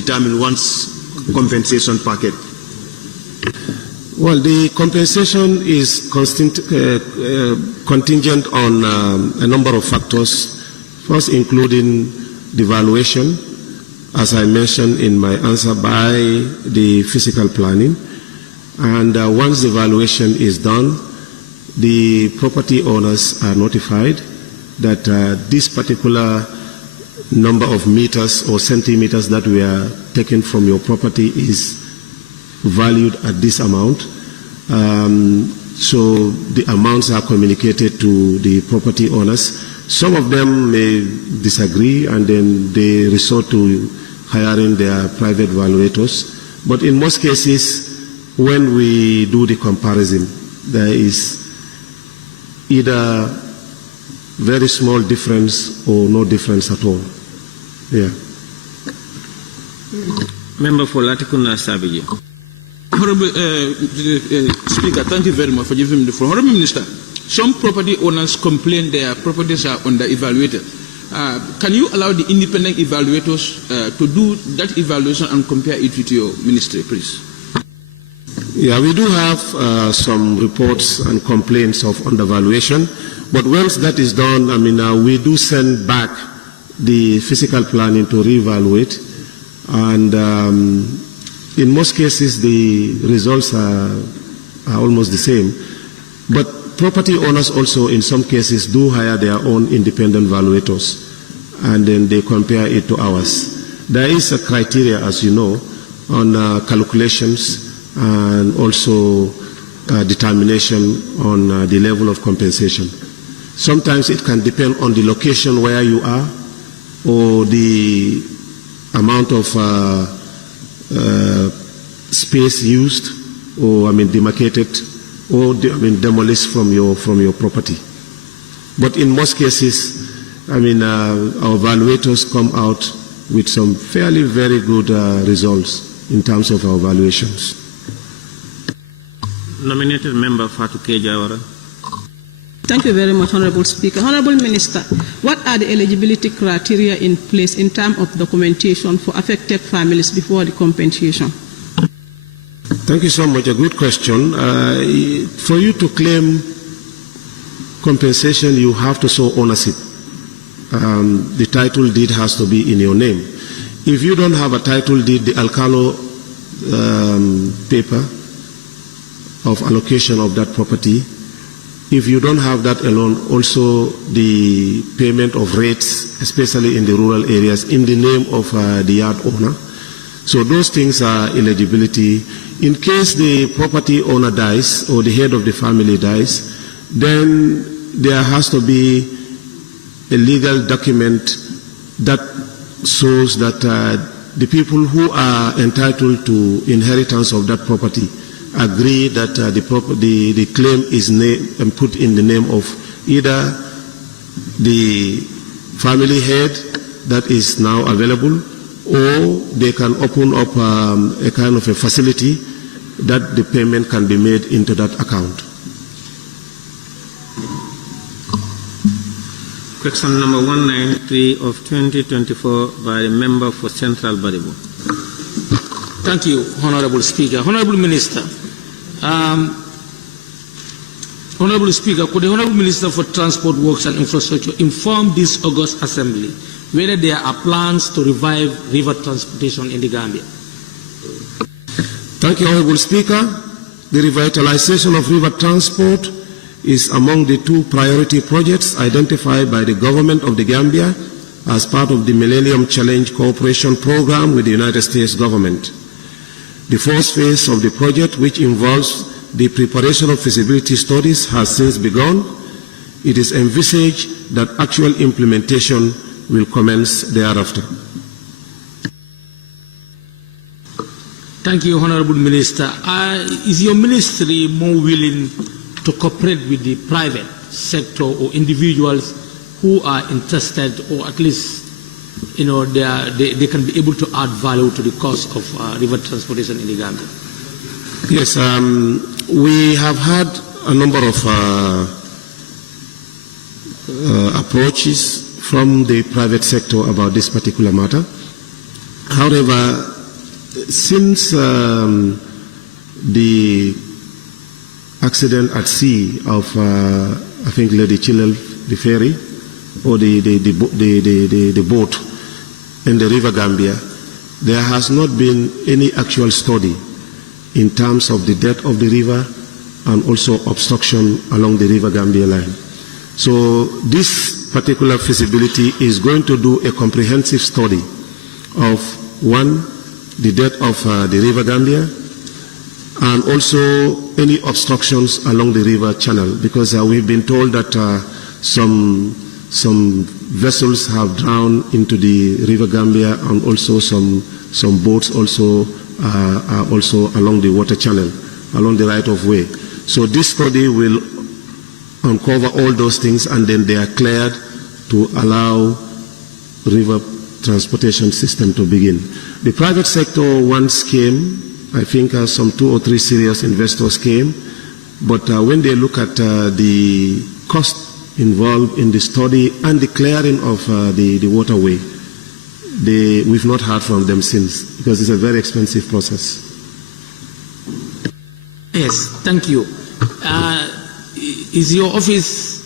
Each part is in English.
determine one's compensation packet? Well, the compensation is contingent on a number of factors, first including the valuation, as I mentioned in my answer, by the physical planning. And once the valuation is done, the property owners are notified that this particular number of meters or centimeters that we are taking from your property is valued at this amount. So the amounts are communicated to the property owners. Some of them may disagree and then they resort to hiring their private valuators. But in most cases, when we do the comparison, there is either very small difference or no difference at all. Yeah. Member for Latikuna Sabiji. Honorable Speaker, thank you very much for giving me the floor. Honorable Minister, some property owners complain their properties are under-evaluated. Can you allow the independent evaluators to do that evaluation and compare it with your ministry, please? Yeah, we do have some reports and complaints of undervaluation, but once that is done, we do send back the physical planning to reevaluate, and in most cases the results are almost the same. But property owners also in some cases do hire their own independent valuators, and then they compare it to ours. There is a criteria, as you know, on calculations and also determination on the level of compensation. Sometimes it can depend on the location where you are, or the amount of space used, or demarcated, or demolished from your property. But in most cases, our evaluators come out with some fairly very good results in terms of our valuations. Nominated member Fatou Kejawara. Thank you very much, Honorable Speaker. Honorable Minister, what are the eligibility criteria in place in terms of documentation for affected families before the compensation? Thank you so much. A good question. For you to claim compensation, you have to show ownership. The title deed has to be in your name. If you don't have a title deed, the Alcalo paper of allocation of that property, if you don't have that alone, also the payment of rates, especially in the rural areas, in the name of the yard owner. So those things are eligibility. In case the property owner dies or the head of the family dies, then there has to be a legal document that shows that the people who are entitled to inheritance of that property agree that the claim is put in the name of either the family head that is now available, or they can open up a kind of a facility that the payment can be made into that account. Question number 193 of 2024 by the member for Central Baribo. Thank you, Honorable Speaker. Honorable Minister, Honorable Speaker, could the Honorable Minister for Transport, Works and Infrastructure inform this August Assembly whether there are plans to revive river transportation in the Gambia? Thank you, Honorable Speaker. The revitalization of river transport is among the two priority projects identified by the government of the Gambia as part of the Millennium Challenge Cooperation Program with the United States government. The first phase of the project, which involves the preparation of feasibility studies, has since begun. It is envisaged that actual implementation will commence thereafter. Thank you, Honorable Minister. Is your ministry more willing to cooperate with the private sector or individuals who are interested, or at least they can be able to add value to the cost of river transportation in the Gambia? Yes, we have had a number of approaches from the private sector about this particular matter, However, since the accident at sea of, I think, Lady Chilel, the ferry, or the boat in the River Gambia, there has not been any actual study in terms of the depth of the river and also obstruction along the River Gambia line. So this particular feasibility is going to do a comprehensive study of, one, the depth of the River Gambia, and also any obstructions along the river channel, because we've been told that some vessels have drowned into the River Gambia, and also some boats also are also along the water channel, along the right of way. So this study will uncover all those things, and then they are cleared to allow river transportation system to begin. The private sector once came, I think some 2 or 3 serious investors came, but when they look at the cost involved in the study and the clearing of the waterway, we've not heard from them since, because it's a very expensive process. Yes, thank you. Is your office,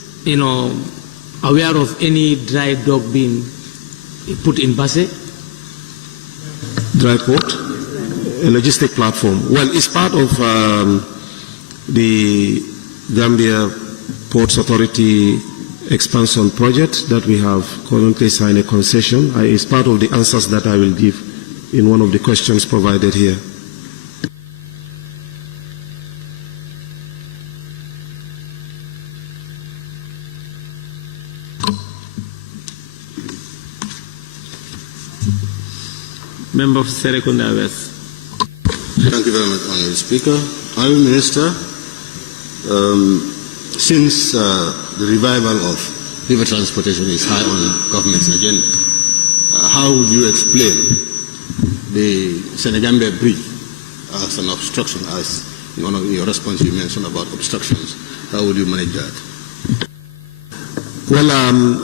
aware of any dry dock being put in Basse? Dry port? A logistic platform. Well, it's part of the Gambia Ports Authority expansion project that we have currently signed a concession. It's part of the answers that I will give in one of the questions provided here. Member of Serekunda West. Thank you very much, Honourable Speaker. Honourable Minister, since the revival of river transportation is high on government's agenda, how would you explain the Senegambia Bridge as an obstruction, as in one of your responses you mentioned about obstructions? How would you manage that? Well,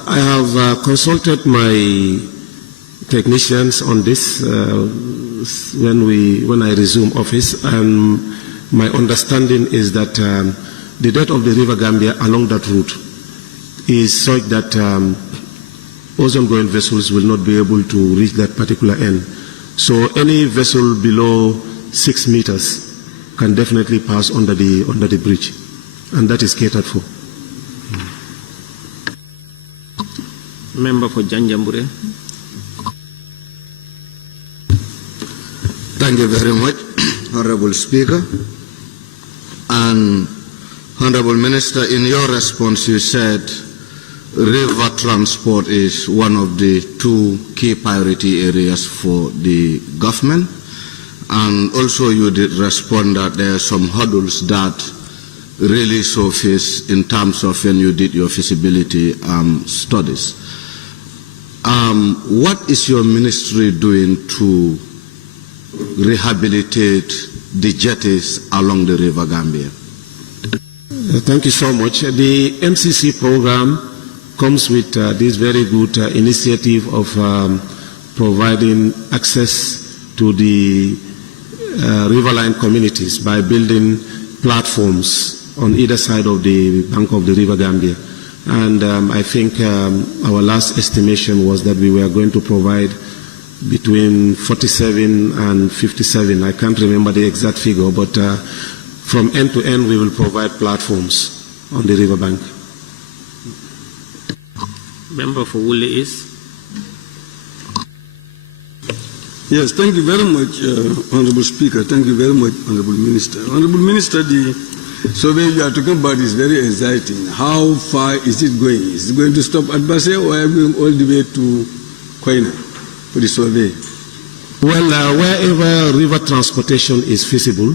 I have consulted my technicians on this when I resume office, and my understanding is that the depth of the River Gambia along that route is such that ocean-going vessels will not be able to reach that particular end. So any vessel below 6 meters can definitely pass under the bridge, and that is catered for. Member for Janjambure. Thank you very much, Honourable Speaker. And Honourable Minister, in your response you said river transport is one of the 2 key priority areas for the government. And also you did respond that there are some hurdles that really surface in terms of when you did your feasibility studies. What is your ministry doing to rehabilitate the jetties along the River Gambia? Thank you so much. The MCC program comes with this very good initiative of providing access to the riverine communities by building platforms on either side of the bank of the River Gambia. And I think our last estimation was that we were going to provide between 47 and 57. I can't remember the exact figure, but from end to end we will provide platforms on the riverbank. Member for Woolly East. Yes, thank you very much, Honourable Speaker. Thank you very much, Honourable Minister. Honourable Minister, the survey you are talking about is very exciting. How far is it going? Is it going to stop at Basse, or are we going all the way to Koina for the survey? Well, wherever river transportation is feasible,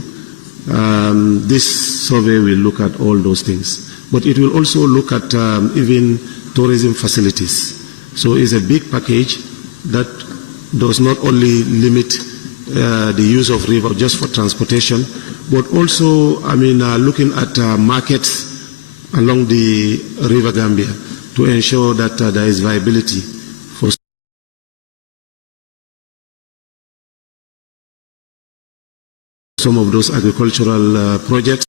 this survey will look at all those things. But it will also look at even tourism facilities. So it's a big package that does not only limit the use of river just for transportation, but also, looking at markets along the River Gambia to ensure that there is viability some of those agricultural projects.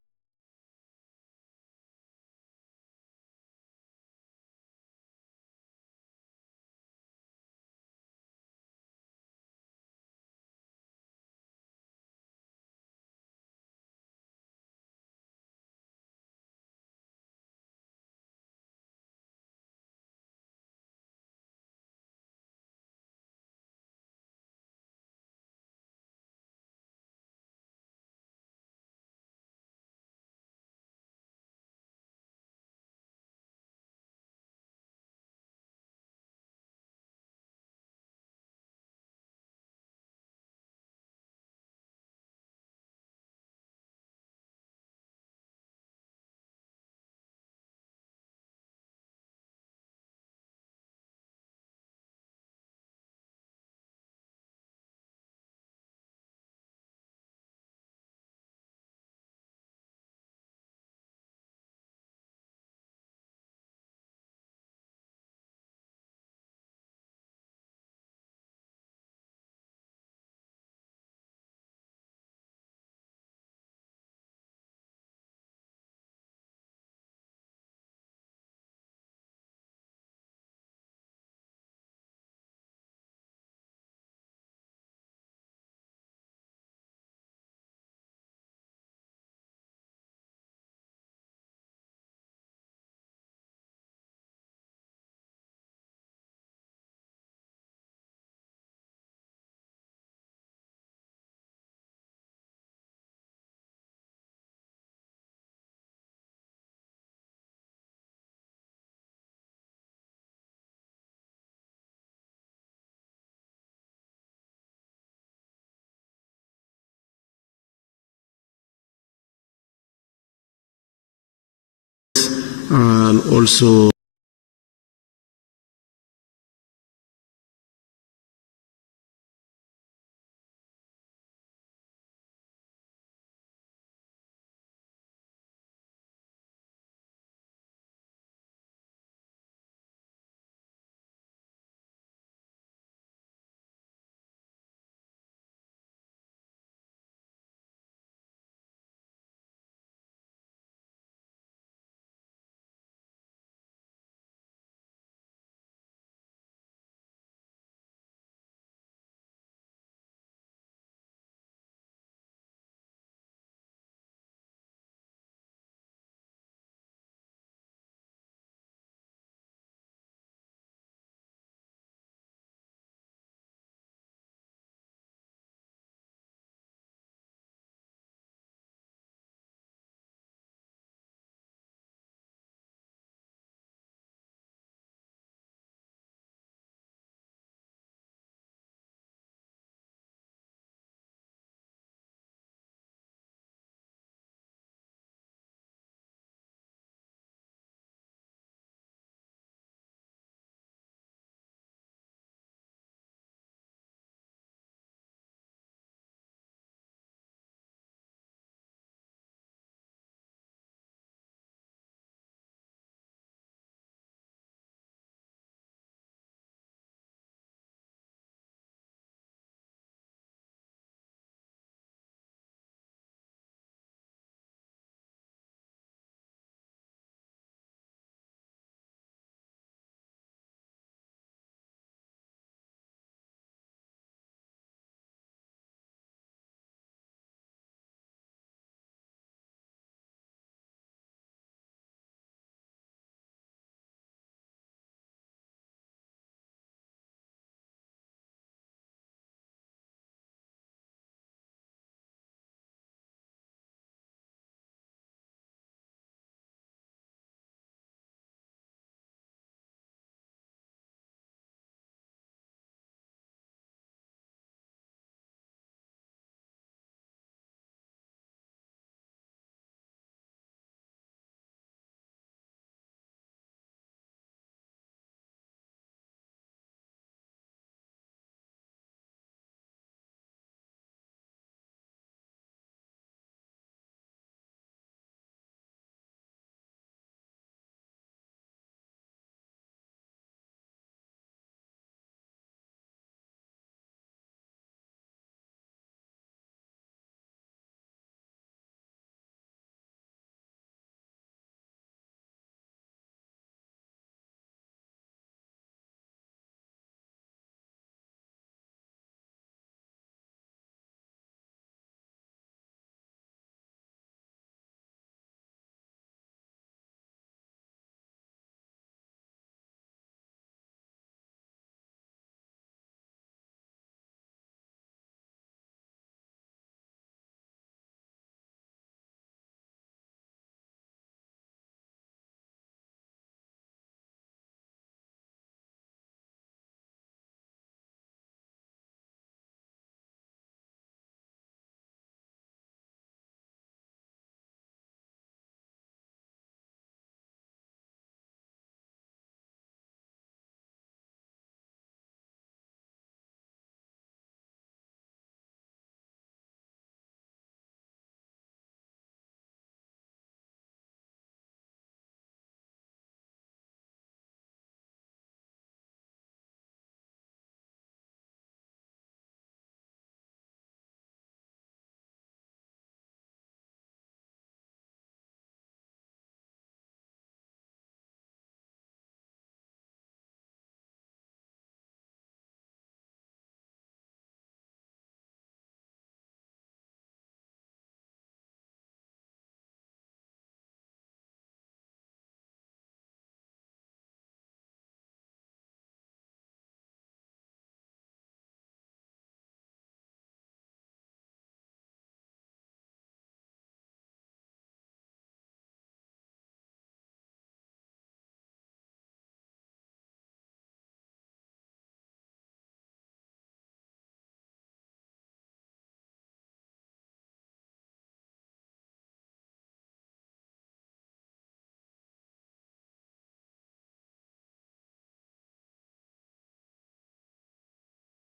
And also